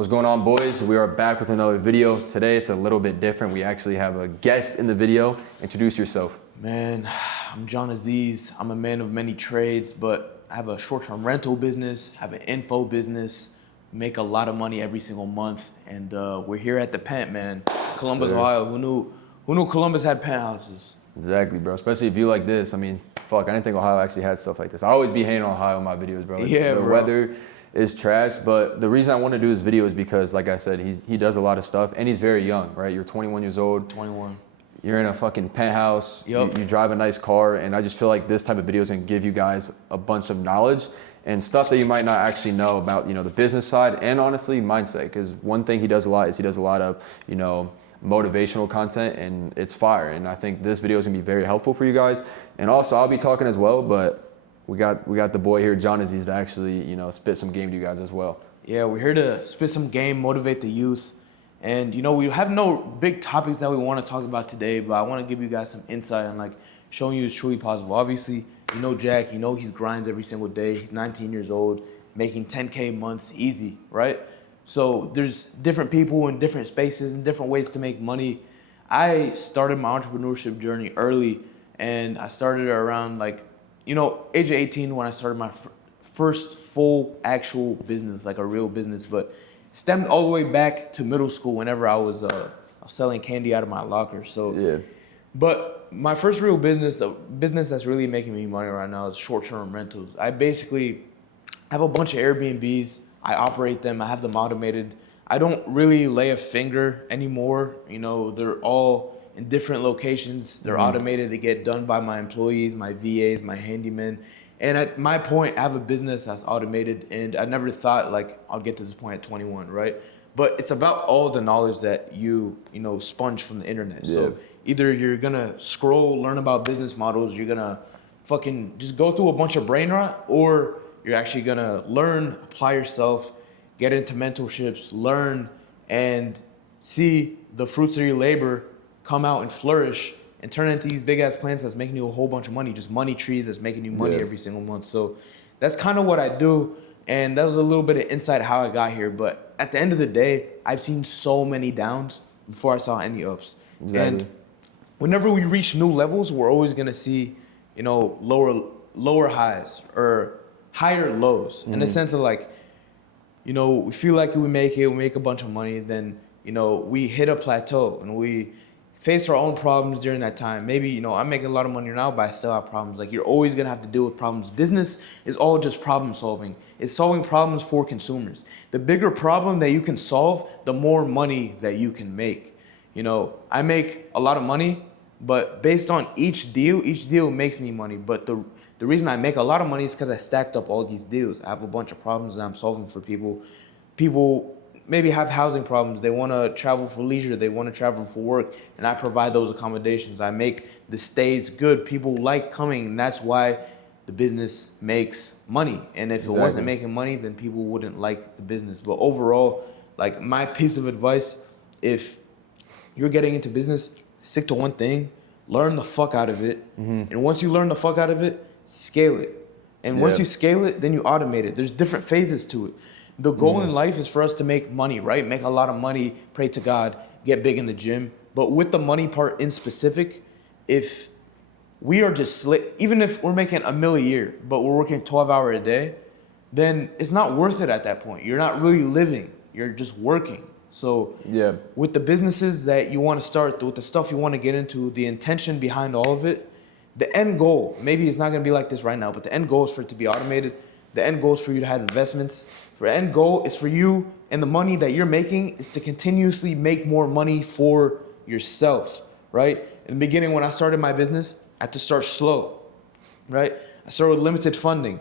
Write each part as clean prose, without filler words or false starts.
What's going on, boys? We are back with another video. Today it's a little bit different. We actually have a guest in the video. Introduce yourself. Man, I'm John Aziz. I'm a man of many trades, but I have a short-term rental business, have an info business, make a lot of money every single month, and we're here at the Pent, man. Columbus, Sir. Ohio. Who knew Columbus had penthouses? Exactly, bro. Especially if you like this. I mean, fuck, I didn't think Ohio actually had stuff like this. I always be hating on Ohio in my videos, bro. Like, Yeah, the bro. weather is trash, but the reason I want to do this video is because, like I said, he does a lot of stuff, and he's very young, right? You're 21 years old. 21. You're in a fucking penthouse. Yep. You drive a nice car, and I just feel like this type of video is gonna give you guys a bunch of knowledge and stuff that you might not actually know about, the business side and honestly mindset. Because one thing he does a lot is he does a lot of, motivational content, and it's fire. And I think this video is gonna be very helpful for you guys. And also, I'll be talking as well, but we got the boy here, John Aziz, to actually, spit some game to you guys as well. Yeah, we're here to spit some game, motivate the youth. And, we have no big topics that we want to talk about today, but I want to give you guys some insight on, showing you it's truly possible. Obviously, Jack, he grinds every single day. He's 19 years old, making 10K months easy, right? So there's different people in different spaces and different ways to make money. I started my entrepreneurship journey early, and I started around age of 18 when I started my first full actual business, like a real business, but stemmed all the way back to middle school whenever I was selling candy out of my locker. So, Yeah. But my first real business, the business that's really making me money right now, is short-term rentals. I basically have a bunch of Airbnbs. I operate them. I have them automated. I don't really lay a finger anymore. They're all in different locations. They're automated. They get done by my employees, my VAs, my handymen. And at my point, I have a business that's automated, and I never thought I'll get to this point at 21, right? But it's about all the knowledge that you sponge from the internet. Yeah. So either you're gonna scroll, learn about business models, you're gonna fucking just go through a bunch of brain rot, or you're actually gonna learn, apply yourself, get into mentorships, learn, and see the fruits of your labor come out and flourish and turn into these big ass plants that's making you a whole bunch of money, just money trees that's making you money every single month. So that's kind of what I do. And that was a little bit of insight how I got here. But at the end of the day, I've seen so many downs before I saw any ups. Exactly. And whenever we reach new levels, we're always gonna see, lower highs or higher lows, in the sense of we feel like we make a bunch of money, then, we hit a plateau and we face our own problems during that time. Maybe, I'm making a lot of money now, but I still have problems. You're always gonna have to deal with problems. Business is all just problem solving. It's solving problems for consumers. The bigger problem that you can solve, the more money that you can make. I make a lot of money, but based on each deal makes me money. But the reason I make a lot of money is because I stacked up all these deals. I have a bunch of problems that I'm solving for people. People maybe have housing problems. They want to travel for leisure. They want to travel for work, and I provide those accommodations. I make the stays good. People like coming, and that's why the business makes money. And if it wasn't making money, then people wouldn't like the business. But overall, my piece of advice, if you're getting into business, stick to one thing, learn the fuck out of it. And once you learn the fuck out of it, scale it. And once you scale it, then you automate it. There's different phases to it. The goal in life is for us to make money, right? Make a lot of money, pray to God, get big in the gym. But with the money part in specific, if we are just even if we're making $1 million a year, but we're working 12 hours a day, then it's not worth it at that point. You're not really living. You're just working. So with the businesses that you want to start, with the stuff you want to get into, the intention behind all of it, the end goal, maybe it's not going to be like this right now, but the end goal is for it to be automated. The end goal is for you to have investments. The end goal is for you, and the money that you're making is to continuously make more money for yourselves, right? In the beginning, when I started my business, I had to start slow, right? I started with limited funding.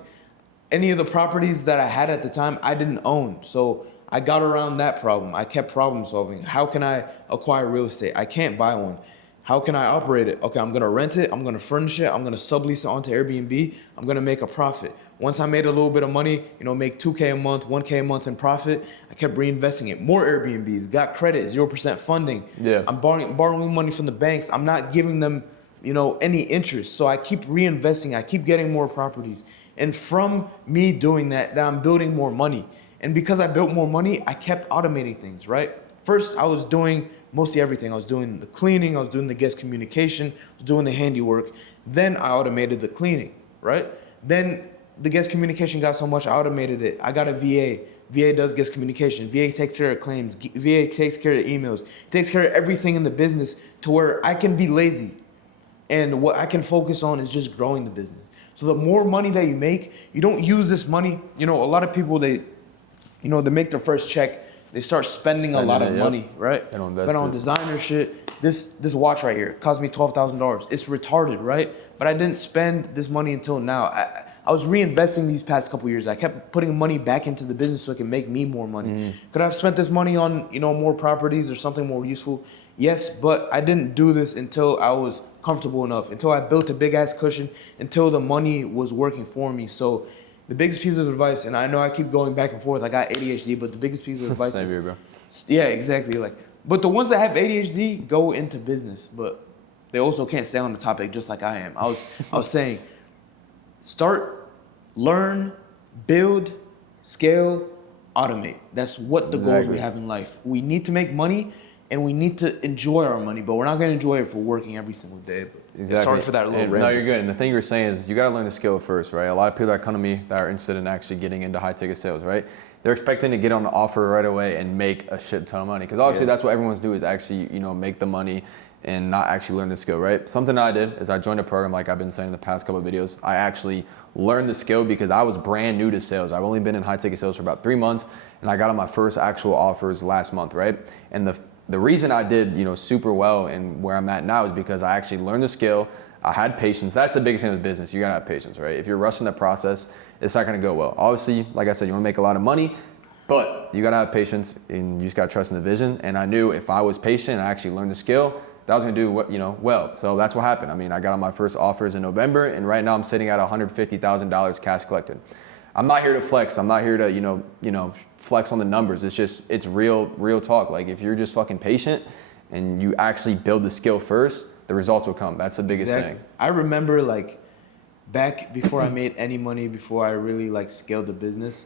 Any of the properties that I had at the time, I didn't own. So I got around that problem. I kept problem solving. How can I acquire real estate? I can't buy one. How can I operate it? Okay, I'm gonna rent it, I'm gonna furnish it, I'm gonna sublease it onto Airbnb, I'm gonna make a profit. Once I made a little bit of money, make 2K a month, 1K a month in profit, I kept reinvesting it. More Airbnbs, got credit, 0% funding. Yeah. I'm borrowing money from the banks. I'm not giving them, any interest. So I keep reinvesting, I keep getting more properties. And from me doing that, I'm building more money. And because I built more money, I kept automating things, right? First, I was doing mostly everything. I was doing the cleaning, I was doing the guest communication, I was doing the handiwork. Then I automated the cleaning, right? Then the guest communication got so much, I automated it. I got a VA. VA does guest communication. VA takes care of claims. VA takes care of emails. Takes care of everything in the business to where I can be lazy. And what I can focus on is just growing the business. So the more money that you make, you don't use this money. You know, a lot of people, they make their first check, they start spending a lot of money, right? They don't invest Spend on it. designer shit. This watch right here cost me $12,000. It's retarded, right? But I didn't spend this money until now. I was reinvesting these past couple years. I kept putting money back into the business so it can make me more money. Could I have spent this money on, more properties or something more useful? Yes, but I didn't do this until I was comfortable enough, until I built a big ass cushion, until the money was working for me. So the biggest piece of advice, and I know I keep going back and forth, I got ADHD, but the biggest piece of advice Same is, here, bro. yeah, exactly. But the ones that have ADHD go into business, but they also can't stay on the topic just like I am. I was saying, start, learn, build, scale, automate. That's what the goals we have in life. We need to make money and we need to enjoy our money, but we're not gonna enjoy it for working every single day. But Exactly. sorry for that little No, rant. you're good. And the thing you're saying is you got to learn the skill first, right? A lot of people that come to me that are interested in actually getting into high ticket sales, right? They're expecting to get on the offer right away and make a shit ton of money. Because obviously that's what everyone's do is actually, make the money and not actually learn the skill, right? Something I did is I joined a program, like I've been saying in the past couple of videos. I actually learned the skill because I was brand new to sales. I've only been in high ticket sales for about 3 months and I got on my first actual offers last month, right? And the reason I did, super well and where I'm at now is because I actually learned the skill. I had patience. That's the biggest thing with business. You gotta have patience, right? If you're rushing the process, it's not gonna go well. Obviously, like I said, you wanna make a lot of money, but you gotta have patience and you just gotta trust in the vision. And I knew if I was patient and I actually learned the skill, that I was gonna do well. So that's what happened. I mean, I got on my first offers in November and right now I'm sitting at $150,000 cash collected. I'm not here to flex. I'm not here to, flex on the numbers. It's real talk. Like if you're just fucking patient and you actually build the skill first, the results will come. That's the biggest thing. I remember back before I made any money, before I really scaled the business,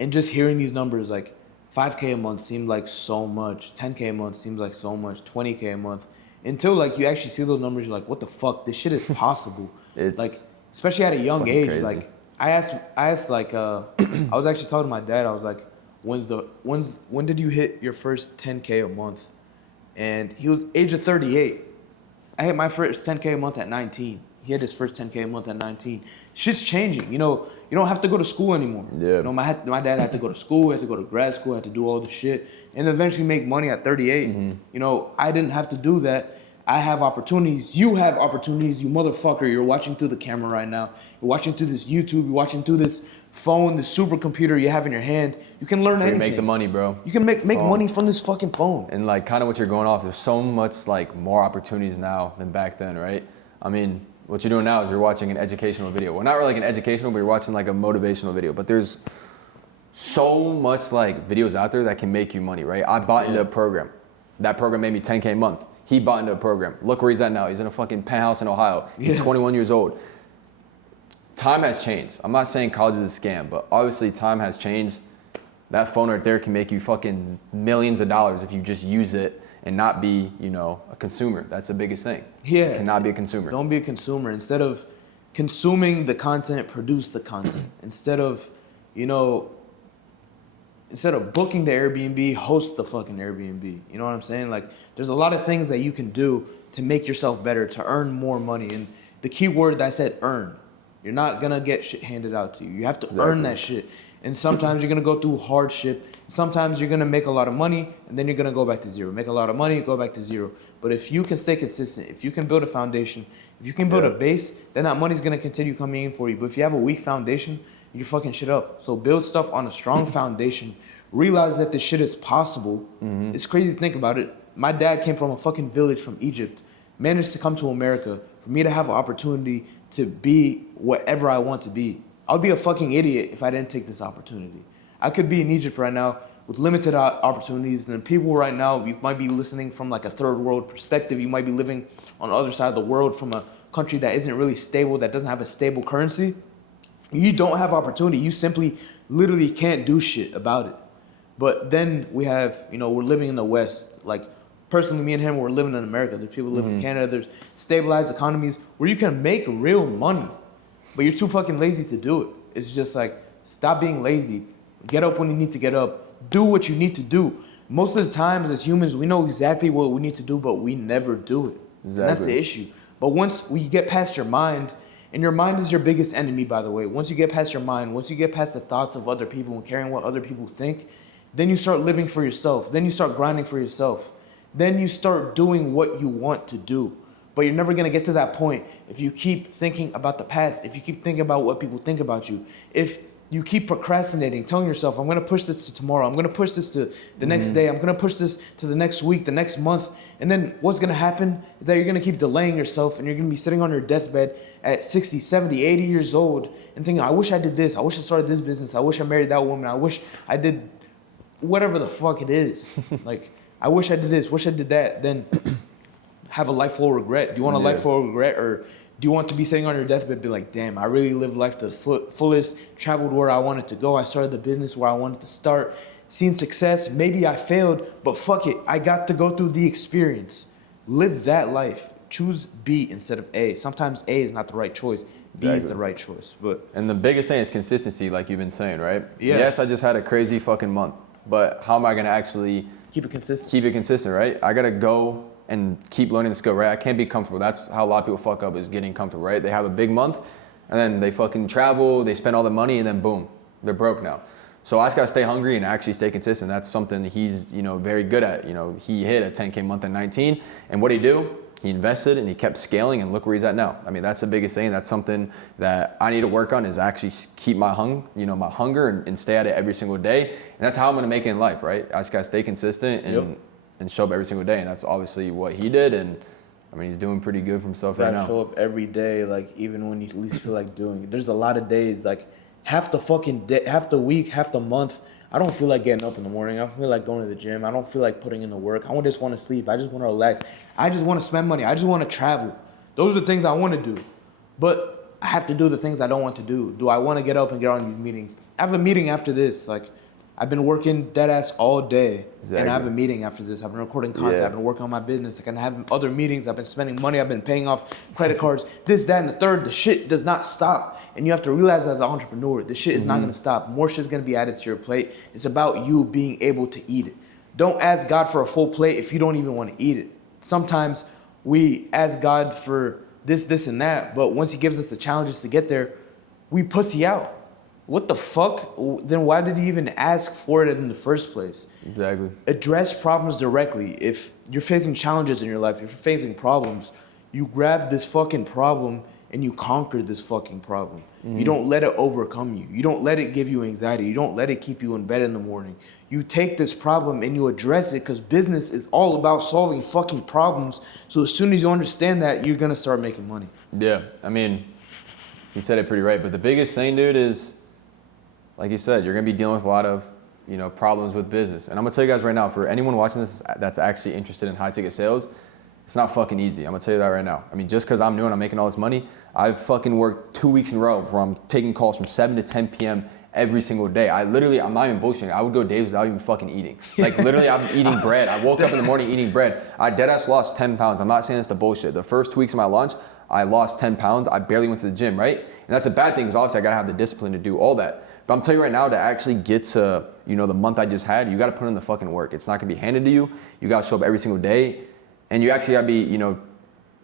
and just hearing these numbers, 5K a month seemed like so much, 10K a month seems like so much, 20K a month, until you actually see those numbers, you're like, what the fuck? This shit is possible. It's especially at a young age, crazy. I asked I was actually talking to my dad. I was like, when did you hit your first 10K a month? And he was age of 38. I hit my first 10K a month at 19. He had his first 10K a month at 19. Shit's changing. You don't have to go to school anymore. Yeah. My dad had to go to school, had to go to grad school, had to do all the shit, and eventually make money at 38. I didn't have to do that. I have opportunities. You have opportunities, you motherfucker. You're watching through the camera right now. You're watching through this YouTube. You're watching through this phone, this supercomputer you have in your hand. You can learn anything. Make the money, bro. You can make money from this fucking phone. And kind of what you're going off, there's so much more opportunities now than back then, right? I mean, what you're doing now is you're watching an educational video. Well, not really an educational, but you're watching a motivational video. But there's so much videos out there that can make you money, right? I bought into a program. That program made me 10K a month. He bought into a program. Look where he's at now. He's in a fucking penthouse in Ohio. He's 21 years old. Time has changed. I'm not saying college is a scam, but obviously time has changed. That phone right there can make you fucking millions of dollars if you just use it and not be, a consumer. That's the biggest thing. Yeah. You cannot be a consumer. Don't be a consumer. Instead of consuming the content, produce the content. Instead of booking the Airbnb, host the fucking Airbnb. You know what I'm saying? There's a lot of things that you can do to make yourself better, to earn more money. And the key word that I said, earn. You're not gonna get shit handed out to you. You have to earn that shit. And sometimes you're gonna go through hardship. Sometimes you're gonna make a lot of money and then you're gonna go back to zero. Make a lot of money, go back to zero. But if you can stay consistent, if you can build a foundation, if you can build a base, then that money's gonna continue coming in for you. But if you have a weak foundation, you're fucking shit up. So build stuff on a strong foundation. Realize that this shit is possible. It's crazy to think about it. My dad came from a fucking village from Egypt, managed to come to America. For me to have an opportunity to be whatever I want to be, I would be a fucking idiot if I didn't take this opportunity. I could be in Egypt right now with limited opportunities, and people right now, you might be listening from a third world perspective. You might be living on the other side of the world from a country that isn't really stable, that doesn't have a stable currency. You don't have opportunity. You simply literally can't do shit about it. But then we have, we're living in the West. Like, personally, me and him, we're living in America. There's people who live in Canada. There's stabilized economies where you can make real money, but you're too fucking lazy to do it. It's just like, stop being lazy. Get up when you need to get up. Do what you need to do. Most of the times as humans, we know exactly what we need to do, but we never do it. Exactly. And that's the issue. But once we get past your mind, and your mind is your biggest enemy, by the way. Once you get past your mind, once you get past the thoughts of other people and caring what other people think, then you start living for yourself. Then you start grinding for yourself. Then you start doing what you want to do. But you're never going to get to that point if you keep thinking about the past, if you keep thinking about what people think about you, if you keep procrastinating, telling yourself, I'm going to push this to tomorrow, I'm going to push this to the next day, I'm going to push this to the next week, the next month. And then what's going to happen is that you're going to keep delaying yourself, and you're going to be sitting on your deathbed at 60, 70, 80 years old and thinking, I wish I did this, I wish I started this business, I wish I married that woman, I wish I did whatever the fuck it is. Like, I wish I did this, wish I did that. Then have a life full of regret. Do you want a life full of regret, or do you want to be sitting on your deathbed and be like, damn, I really lived life to the fullest, traveled where I wanted to go, I started the business where I wanted to start, seen success, maybe I failed, but fuck it, I got to go through the experience. Live that life. Choose B instead of A. Sometimes A is not the right choice. B is the right choice. And the biggest thing is consistency, like you've been saying, right? Yeah. Yes, I just had a crazy fucking month, but how am I gonna actually keep it consistent? Keep it consistent, right? I gotta go and keep learning the skill, right? I can't be comfortable. That's how a lot of people fuck up, is getting comfortable, right? They have a big month, and then they fucking travel, they spend all the money, and then boom, they're broke now. So I just gotta stay hungry and actually stay consistent. That's something he's, very good at. He hit a 10K month in 19, and what'd he do? He invested and he kept scaling, and look where he's at now. I mean, that's the biggest thing. That's something that I need to work on, is actually keep my hunger and stay at it every single day. And that's how I'm gonna make it in life, right? I just gotta stay consistent and show up every single day. And that's obviously what he did. And I mean, he's doing pretty good for himself right now. Show up every day, like even when you least feel like doing it. There's a lot of days, like half the fucking day, half the week, half the month, I don't feel like getting up in the morning. I don't feel like going to the gym. I don't feel like putting in the work. I just want to sleep. I just want to relax. I just want to spend money. I just want to travel. Those are the things I want to do. But I have to do the things I don't want to do. Do I want to get up and get on these meetings? I have a meeting after this. Like, I've been working dead ass all day. Exactly. And I have a meeting after this. I've been recording content. I've been working on my business. I can have other meetings. I've been spending money. I've been paying off credit cards. This, that, and the third. The shit does not stop. And you have to realize as an entrepreneur, the shit is not going to stop. More shit is going to be added to your plate. It's about you being able to eat it. Don't ask God for a full plate if you don't even want to eat it. Sometimes we ask God for this, this, and that. But once he gives us the challenges to get there, we pussy out. What the fuck? Then why did he even ask for it in the first place? Exactly. Address problems directly. If you're facing challenges in your life, if you're facing problems, you grab this fucking problem and you conquer this fucking problem. You don't let it overcome you. You don't let it give you anxiety. You don't let it keep you in bed in the morning. You take this problem and you address it, because business is all about solving fucking problems. So as soon as you understand that, you're gonna start making money. Yeah, I mean, he said it pretty right. But the biggest thing, dude, is, like you said, you're gonna be dealing with a lot of, problems with business. And I'm gonna tell you guys right now, for anyone watching this that's actually interested in high ticket sales, it's not fucking easy. I'm gonna tell you that right now. I mean, just because I'm new and I'm making all this money, I've fucking worked 2 weeks in a row where I'm taking calls from 7 to 10 p.m. every single day. I'm not even bullshitting. I would go days without even fucking eating. Like, literally, I'm eating bread. I woke up in the morning eating bread. I deadass lost 10 pounds. I'm not saying this to bullshit. The first 2 weeks of my launch, I lost 10 pounds. I barely went to the gym, right? And that's a bad thing, because obviously I gotta have the discipline to do all that. But I'm telling you right now, to actually get to, the month I just had, you gotta put in the fucking work. It's not gonna be handed to you. You gotta show up every single day. And you actually gotta be,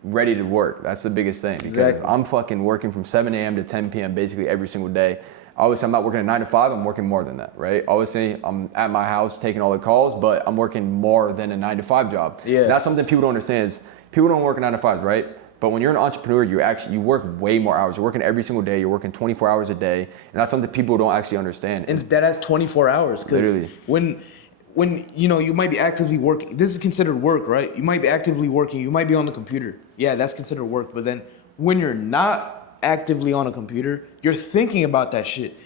ready to work. That's the biggest thing, because I'm fucking working from 7 a.m. to 10 p.m. basically every single day. Obviously, I'm not working a 9 to 5, I'm working more than that, right? Obviously, I'm at my house taking all the calls, but I'm working more than a 9 to 5 job. Yeah. That's something people don't understand, is people don't work 9 to 5s, right? But when you're an entrepreneur, you work way more hours. You're working every single day. You're working 24 hours a day. And that's something people don't actually understand. And that has 24 hours. Because when you might be actively working, this is considered work, right? You might be actively working. You might be on the computer. Yeah, that's considered work. But then when you're not actively on a computer, you're thinking about that shit.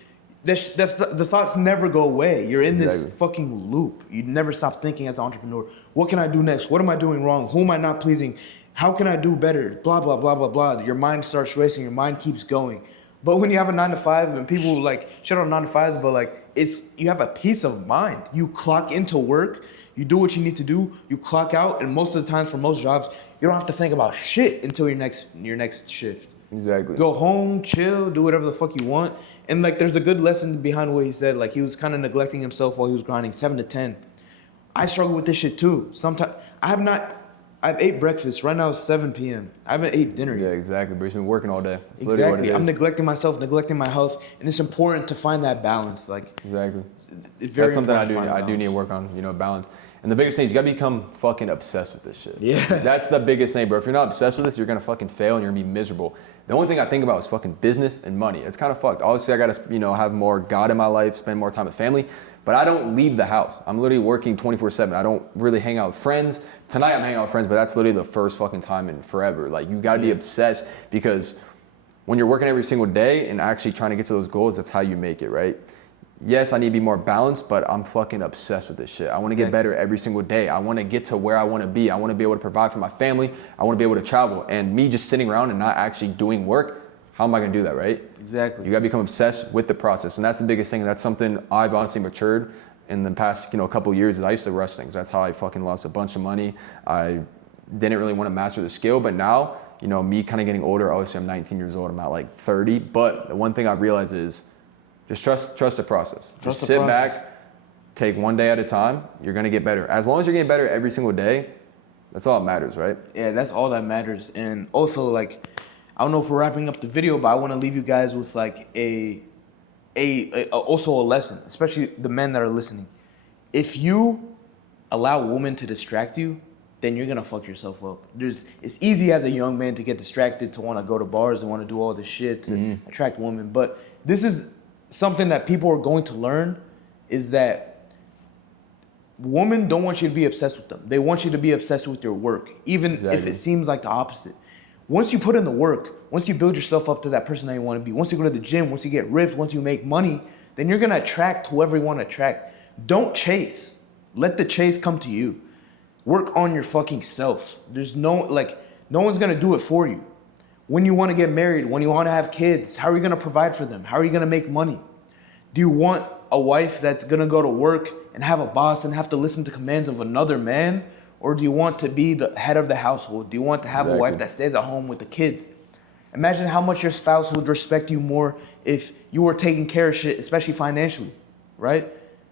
The thoughts never go away. You're in this fucking loop. You never stop thinking as an entrepreneur. What can I do next? What am I doing wrong? Who am I not pleasing? How can I do better? Blah, blah, blah, blah, blah. Your mind starts racing. Your mind keeps going. But when you have a 9 to 5, and people like shit on 9 to 5s, but like you have a peace of mind. You clock into work, you do what you need to do, you clock out, and most of the times for most jobs, you don't have to think about shit until your next shift. Exactly. Go home, chill, do whatever the fuck you want. And like there's a good lesson behind what he said. Like he was kind of neglecting himself while he was grinding 7 to 10. I struggle with this shit too. Sometimes I've ate breakfast. Right now it's 7 p.m. I haven't ate dinner Yeah, yet. exactly. But he's been working all day. That's literally what it Exactly. is. I'm neglecting myself, neglecting my health, and it's important to find that balance. Like Exactly. it's very That's something I important to do. find a I do need to work on. Balance. And the biggest thing is you gotta become fucking obsessed with this shit. Yeah. That's the biggest thing, bro. If you're not obsessed with this, you're gonna fucking fail and you're gonna be miserable. The only thing I think about is fucking business and money. It's kind of fucked. Obviously, I gotta, have more God in my life, spend more time with family. But I don't leave the house. I'm literally working 24/7. I don't really hang out with friends. Tonight I'm hanging out with friends, but that's literally the first fucking time in forever. Like you gotta be obsessed because when you're working every single day and actually trying to get to those goals, that's how you make it, right? Yes, I need to be more balanced, but I'm fucking obsessed with this shit. I want to get better every single day. I want to get to where I want to be. I want to be able to provide for my family. I want to be able to travel. And me just sitting around and not actually doing work, how am I going to do that, right? Exactly. You got to become obsessed with the process. And that's the biggest thing. That's something I've honestly matured in the past, couple of years. Is I used to rush things. That's how I fucking lost a bunch of money. I didn't really want to master the skill, but now, me kind of getting older, obviously I'm 19 years old, I'm not like 30, but the one thing I've realized is just trust the process. Just sit back, take one day at a time. You're gonna get better. As long as you're getting better every single day, that's all that matters, right? Yeah, that's all that matters. And also, like, I don't know if we're wrapping up the video, but I want to leave you guys with like also a lesson, especially the men that are listening. If you allow women to distract you, then you're gonna fuck yourself up. It's easy as a young man to get distracted, to want to go to bars, to want to do all this shit to attract women. But this is something that people are going to learn, is that women don't want you to be obsessed with them. They want you to be obsessed with your work, even if it seems like the opposite. Once you put in the work, once you build yourself up to that person that you want to be, once you go to the gym, once you get ripped, once you make money, then you're gonna attract whoever you want to attract. Don't chase. Let the chase come to you. Work on your fucking self. There's no one's gonna do it for you. When you want to get married, when you want to have kids, how are you going to provide for them? How are you going to make money? Do you want a wife that's going to go to work and have a boss and have to listen to commands of another man? Or do you want to be the head of the household? Do you want to have a wife that stays at home with the kids? Imagine how much your spouse would respect you more if you were taking care of shit, especially financially, right?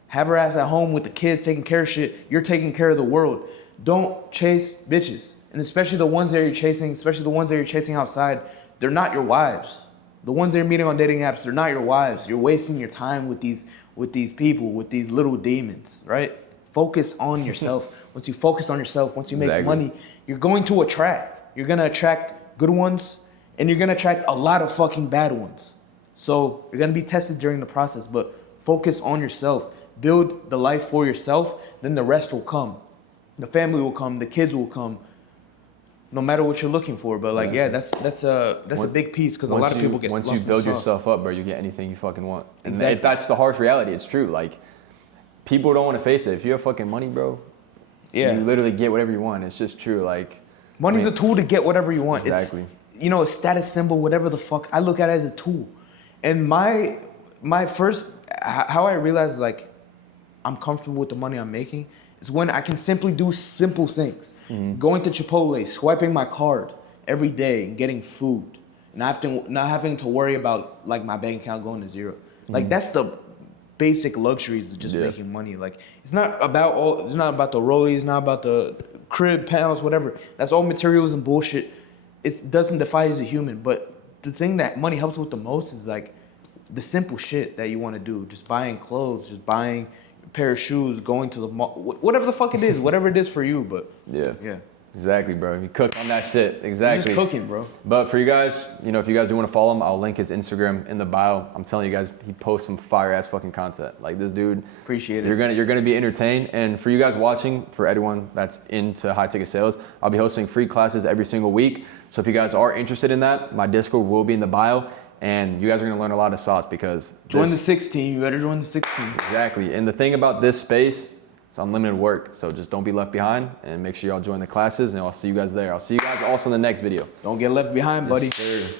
Have her ass at home with the kids taking care of shit. You're taking care of the world. Don't chase bitches. And especially the ones that you're chasing outside, they're not your wives. The ones that you're meeting on dating apps, they're not your wives. You're wasting your time with these people, with these little demons, right? Focus on yourself. Once you focus on yourself, once you make money, you're going to attract. You're going to attract good ones, and you're going to attract a lot of fucking bad ones. So you're going to be tested during the process, but focus on yourself. Build the life for yourself, then the rest will come. The family will come, the kids will come. No matter what you're looking for, but that's a big piece, because a lot of people get lost in once you build themselves. yourself up, bro, you get anything you fucking want. And Exactly. that's the harsh reality. It's true. Like, people don't want to face it. If you have fucking money, bro, you literally get whatever you want. It's just true. Like, Money's a tool to get whatever you want. Exactly. It's, a status symbol, whatever the fuck. I look at it as a tool. And my first, how I realized like I'm comfortable with the money I'm making is when I can simply do simple things. Going to Chipotle, swiping my card every day, and getting food, not having to worry about like my bank account going to zero. Like that's the basic luxuries of just making money. Like it's not about the rollies, it's not about the crib, pounds, whatever. That's all materials and bullshit. It doesn't define you as a human. But the thing that money helps with the most is like the simple shit that you want to do. Just buying clothes, just buying a pair of shoes, going to the mall, whatever the fuck it is, whatever it is for you. But yeah. Exactly, bro. You cook on that shit. Exactly. You're just cooking, bro. But for you guys, if you guys do want to follow him, I'll link his Instagram in the bio. I'm telling you guys, he posts some fire ass fucking content. Like this dude. Appreciate it. You're gonna be entertained. And for you guys watching, for everyone that's into high ticket sales, I'll be hosting free classes every single week. So if you guys are interested in that, my Discord will be in the bio. And you guys are gonna learn a lot of sauce because join the 16. You better join the 16. Exactly. And the thing about this space, it's unlimited work. So just don't be left behind and make sure y'all join the classes, and I'll see you guys there. I'll see you guys also in the next video. Don't get left behind, buddy. Yes, sir.